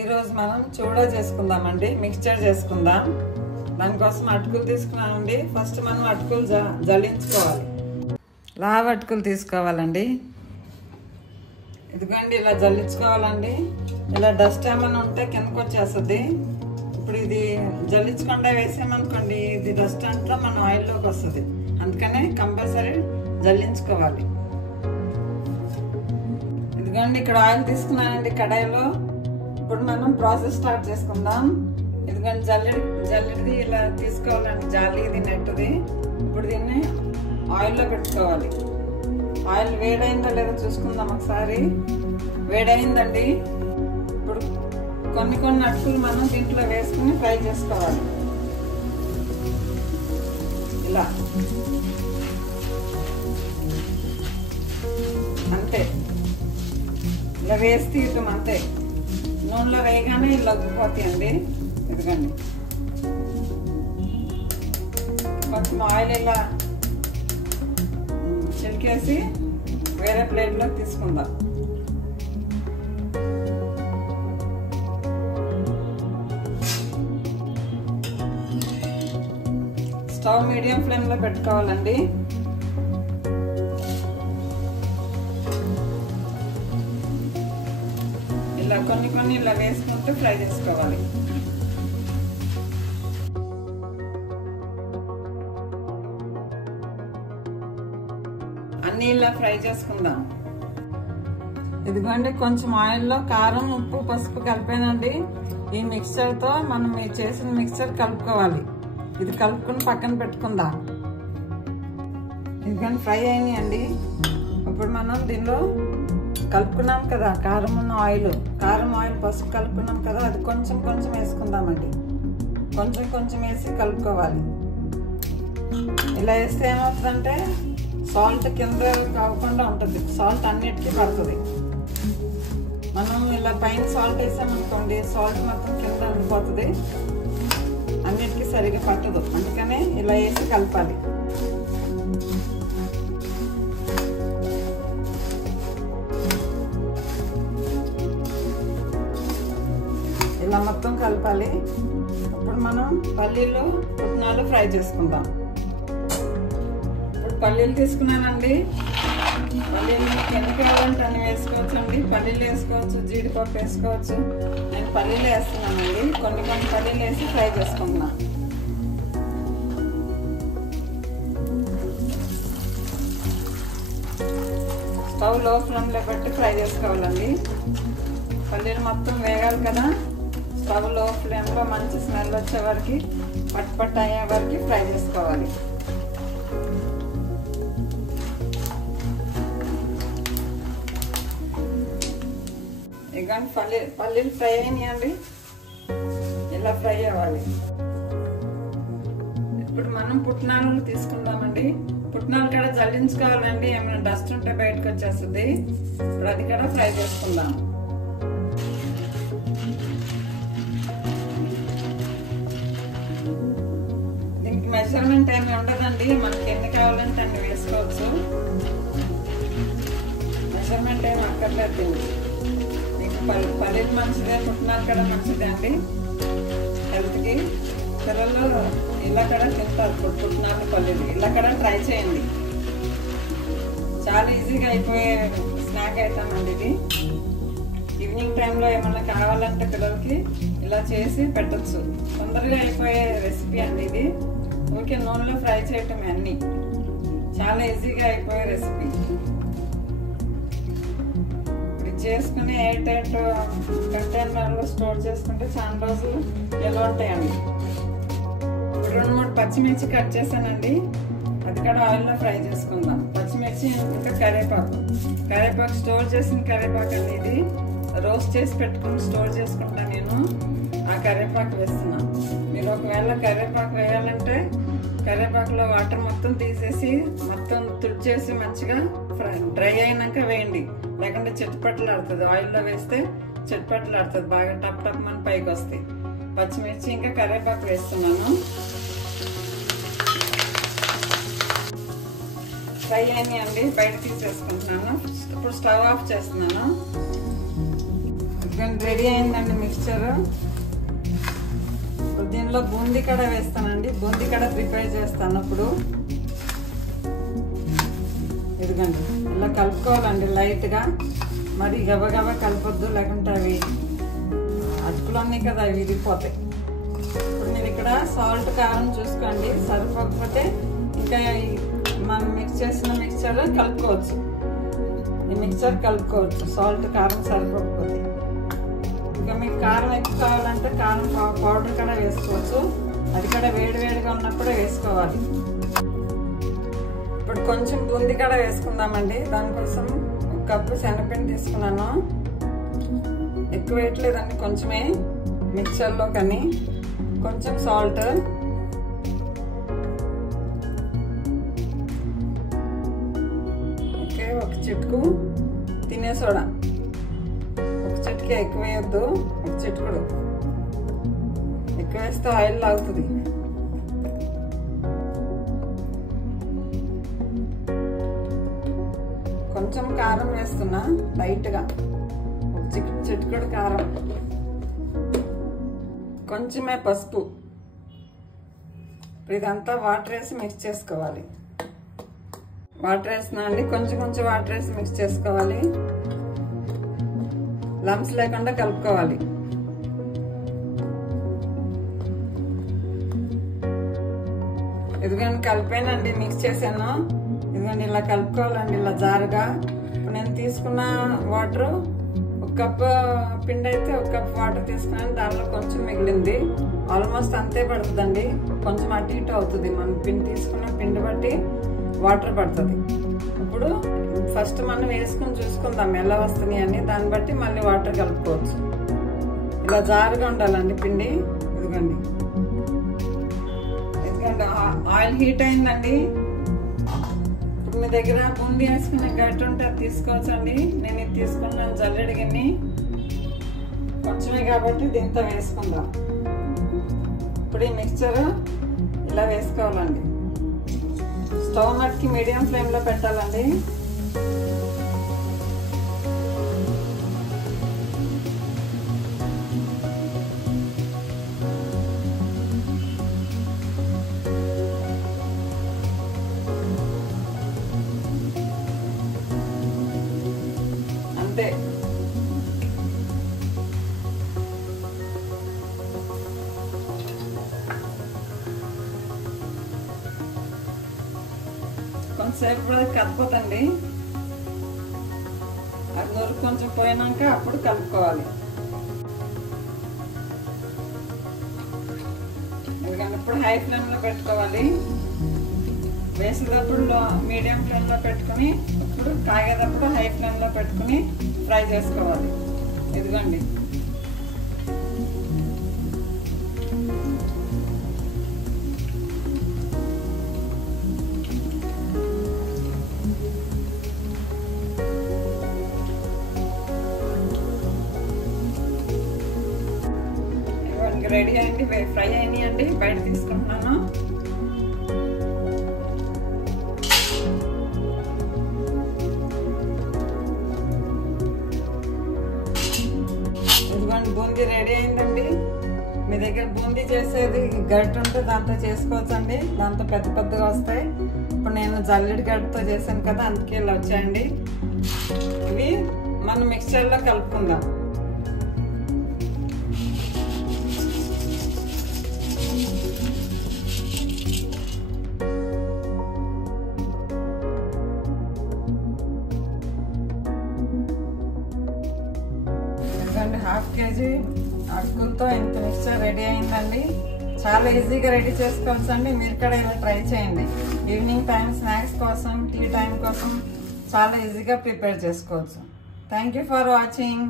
ఈరోజు మనం చూడా చేసుకుందామండి, మిక్స్చర్ చేసుకుందాం. దానికోసం అటుకులు తీసుకున్నామండి. ఫస్ట్ మనం అటుకులు జల్లించుకోవాలి. లావు అటుకులు తీసుకోవాలండి. ఇదిగోండి ఇలా జల్లించుకోవాలండి. ఇలా డస్ట్ ఏమైనా ఉంటే కిందకు వచ్చేస్తుంది. ఇప్పుడు ఇది జల్లించకుండా వేసామనుకోండి, ఇది డస్ట్ అంతా మన ఆయిల్లోకి వస్తుంది. అందుకనే కంపల్సరీ జల్లించుకోవాలి. ఇదిగోండి ఇక్కడ ఆయిల్ తీసుకున్నానండి కడాయిలో. ఇప్పుడు మనం ప్రాసెస్ స్టార్ట్ చేసుకుందాం. ఇదిగోండి జల్లెడిది ఇలా తీసుకోవాలండి, జాలీది నెట్టుది. ఇప్పుడు దీన్ని ఆయిల్లో పెట్టుకోవాలి. ఆయిల్ వేడైందో లేదో చూసుకుందాం ఒకసారి. వేడైందండి. ఇప్పుడు కొన్ని అటుకులు మనం దీంట్లో వేసుకుని ఫ్రై చేసుకోవాలి. ఇలా అంతే, ఇలా వేసి తీయటం అంతే. నూనెలో వేయగానే ఇలా లగ్గిపోతాయండి. ఎందుకండి కొంచెం ఆయిల్ ఇలా చిలికేసి వేరే ప్లేట్లో తీసుకుందాం. స్టవ్ మీడియం ఫ్లేమ్లో పెట్టుకోవాలండి. ఇలా కొన్ని ఇలా వేసుకుంటూ ఫ్రై చేసుకోవాలి. అన్నీ ఇలా ఫ్రై చేసుకుందాం. ఇదిగోండి కొంచెం ఆయిల్లో కారం, ఉప్పు, పసుపు కలిపానండి. ఈ మిక్స్చర్తో మనం చేసిన మిక్స్చర్ కలుపుకోవాలి. ఇది కలుపుకుని పక్కన పెట్టుకుందాం. ఇదిగోండి ఫ్రై అయినాయండి. ఇప్పుడు మనం దీనిలో కలుపుకున్నాం కదా కారం ఆయిల్, పసుపు కలుపుకున్నాం కదా, అది కొంచెం వేసుకుందామండి. కొంచెం వేసి కలుపుకోవాలి. ఇలా వేస్తే ఏమవుతుందంటే సాల్ట్ కింద కాకుండా ఉంటుంది. సాల్ట్ అన్నిటికీ పడుతుంది. మనం ఇలా పైన సాల్ట్ వేసామనుకోండి, సాల్ట్ మొత్తం కింద ఉండిపోతుంది, అన్నిటికీ సరిగా పట్టదు. అందుకనే ఇలా వేసి కలపాలి. ఇలా మొత్తం కలపాలి. ఇప్పుడు మనం పల్లీలు, పుట్నాలు ఫ్రై చేసుకుందాం. ఇప్పుడు పల్లీలు తీసుకున్నానండి. పల్లీలు మీకు ఎన్ని కావాలంటే అన్ని వేసుకోవచ్చు అండి. పల్లీలు వేసుకోవచ్చు, జీడిపప్పు వేసుకోవచ్చు. నేను పల్లీలు వేస్తున్నానండి. కొన్ని పల్లీలు వేసి ఫ్రై చేసుకుంటున్నాను. స్టవ్ లో ఫ్లేమ్లో పెట్టి ఫ్రై చేసుకోవాలండి. పల్లీలు మొత్తం వేగాలి కదా. స్టవ్ లో ఫ్లేమ్లో మంచి స్మెల్ వచ్చే వరకు, పట్టు అయ్యే వరకు ఫ్రై చేసుకోవాలి. ఇక పల్లీలు ఫ్రై అయినాయండి. ఇలా ఫ్రై అవ్వాలి. ఇప్పుడు మనం పుట్నాలు తీసుకుందామండి. పుట్నాలు కూడా జల్లించుకోవాలండి. ఏమైనా డస్ట్ ఉంటే బయటకు వచ్చేస్తుంది. ఇప్పుడు అది కూడా ఫ్రై చేసుకుందాం. దీనికి మెజర్మెంట్ ఏమి ఉండదండి. మనకి ఎన్ని కావాలంటే అన్ని వేసుకోవచ్చు. మెజర్మెంట్ ఏమి అక్కర్లేదు దీనికి. మీకు పల్లీలు మంచిదే, పుట్నాలు కూడా మంచిదే అండి హెల్త్కి. పిల్లలు ఇలా కూడా తింటారు పుట్నాలు, పల్లీలు. ఇలా కూడా ట్రై చేయండి. చాలా ఈజీగా అయిపోయే స్నాక్ ఐటమ్ అండి ఇది. ఈవినింగ్ టైంలో ఏమన్నా కావాలంటే పిల్లలకి ఇలా చేసి పెట్టచ్చు. తొందరగా అయిపోయే రెసిపీ అండి ఇది. ఊరికే నూనెలో ఫ్రై చేయటం అన్నీ చాలా ఈజీగా అయిపోయే రెసిపీ. ఇది చేసుకుని ఎయిట్ కంటైనర్లో స్టోర్ చేసుకుంటే చాలా రోజులు ఎలా ఉంటాయండి. 2-3 పచ్చిమిర్చి కట్ చేశానండి. అది కూడా ఆయిల్లో ఫ్రై చేసుకుందాం. పచ్చిమిర్చి, ఇంకా కరివేపాకు స్టోర్ చేసిన కరివేపాకు అండి ఇది. రోస్ట్ చేసి పెట్టుకుని స్టోర్ చేసుకుంటా నేను. ఆ కరివేపాకు వేస్తున్నాను. మీరు ఒకవేళ కరివేపాకు వేయాలంటే కరివేపాకులో వాటర్ మొత్తం తీసేసి మొత్తం తుడిచేసి మంచిగా డ్రై అయినాక వేయండి. లేకుంటే చిట్టుపట్టలాడుతుంది. ఆయిల్లో వేస్తే చిట్టుపట్టలాడుతుంది. బాగా టప్ మన పైకి వస్తాయి. పచ్చిమిర్చి ఇంకా కరివేపాకు వేస్తున్నాను. ఫ్రై అయినాయండి. బయట తీసేసుకుంటున్నాను. ఇప్పుడు స్టవ్ ఆఫ్ చేస్తున్నాను. రెడీ అయిందండి మిక్స్చర్. దీనిలో బూందీ కడ వేస్తానండి. బూందీ కడ ప్రిపేర్ చేస్తాను. అప్పుడు ఇదిగండి ఇలా కలుపుకోవాలండి లైట్గా. మరి గబగబ కలపొద్దు, లేకుంటే అవి అటుకులు ఉన్నాయి కదా అవి విరిగిపోతాయి. ఇప్పుడు మీరు ఇక్కడ సాల్ట్ కారం చూసుకోండి. సరిపోకపోతే ఇంకా మనం మిక్స్ చేసిన మిక్స్చర్ కలుపుకోవచ్చు. ఈ మిక్స్చర్ కలుపుకోవచ్చు సాల్ట్ కారం సరిపోకపోతే. ఇంకా మీకు కారం ఎక్కువ కావాలంటే కారం పౌడర్ కూడా వేసుకోవచ్చు. అది కూడా వేడివేడిగా ఉన్నప్పుడే వేసుకోవాలి. ఇప్పుడు కొంచెం బూందీ కూడా వేసుకుందామండి. దానికోసం 1 కప్పు శనగపిండి తీసుకున్నాను. ఎక్కువ వేయట్లేదండి, కొంచెమే మిక్చర్లో. కానీ కొంచెం సాల్ట్, ఓకే, 1 చిటుకు తినే సోడా. 1 చిటికే, ఎక్కువ వేయొద్దు. 1 చిటుకుడు. ఎక్కువ వేస్తే ఆయిల్ లాగుతుంది. కొంచెం కారం వేస్తున్నా లైట్గా, 1 చిటికెడు కారం, కొంచెమే పసుపు. ఇదంతా వాటర్ వేసి మిక్స్ చేసుకోవాలి. వాటర్ వేస్తున్నా అండి, కొంచెం కొంచెం వాటర్ వేసి మిక్స్ చేసుకోవాలి. లంప్స్ లేకుండా కలుపుకోవాలి. ఇదిగోండి కలిపానండి, మిక్స్ చేశాను. ఇదిగోండి ఇలా కలుపుకోవాలండి, ఇలా జారుగా. ఇప్పుడు నేను తీసుకున్న వాటర్ 1 కప్పు పిండి అయితే 1 కప్పు వాటర్ తీసుకున్నాను. దానిలో కొంచెం మిగిలింది. ఆల్మోస్ట్ అంతే పడుతుందండి. కొంచెం అటు ఇటు అవుతుంది. మనం పిండి తీసుకున్న పిండి బట్టి వాటర్ పడుతుంది. ఇప్పుడు ఫస్ట్ మనం వేసుకుని చూసుకుందాం ఎలా వస్తున్నాయి అని. దాన్ని బట్టి మళ్ళీ వాటర్ కలుపుకోవచ్చు. ఇలా జారుగా ఉండాలండి పిండి. ఇదిగోండి ఎందుకంటే ఆయిల్ హీట్ అయిందండి. ఇప్పుడు మీ దగ్గర బూందీ వేసుకునే గట్టి ఉంటే అది తీసుకోవచ్చండి. నేను ఇది తీసుకున్నాను జల్లెడి గిన్నె. కొంచెమే కాబట్టి దీంతో వేసుకుందాం. ఇప్పుడు ఈ మిక్స్చర్ ఇలా వేసుకోవాలండి. స్టవ్ మట్టికి మీడియం ఫ్లేమ్లో పెట్టాలండి. అంతే. కొంతసేపు కూడా కలుపుతండి. అది నూరు కొంచెం పోయినాక అప్పుడు కలుపుకోవాలి. ఎందుకంటే ఇప్పుడు హై ఫ్లేమ్లో పెట్టుకోవాలి. వేసేటప్పుడు మీడియం ఫ్లేమ్లో పెట్టుకుని, ఇప్పుడు కాగేటప్పుడు హై ఫ్లేమ్లో పెట్టుకుని ఫ్రై చేసుకోవాలి. ఇదిగోండి రెడీ అయింది. ఫ్రై అయినాయి అండి. బయట తీసుకుంటున్నాను. ఇదిగోండి బూందీ రెడీ అయిందండి. మీ దగ్గర బూందీ చేసేది గడ్డ ఉంటే దాంతో చేసుకోవచ్చండి. దాంతో పెద్ద పెద్దగా వస్తాయి. ఇప్పుడు నేను జల్లెడి గడ్డతో చేశాను కదా, అందుకే ఇలా వచ్చాయండి. ఇవి మనం మిక్స్చర్లో కలుపుకుందాం. ½ కేజీ అటుకులతో ఇంత మిక్స్చర్ రెడీ అయిందండి. చాలా ఈజీగా రెడీ చేసుకోవచ్చండి. మీరు కూడా ఇలా ట్రై చేయండి. ఈవినింగ్ టైం స్నాక్స్ కోసం, టీ టైం కోసం చాలా ఈజీగా ప్రిపేర్ చేసుకోవచ్చు. Thank you for watching.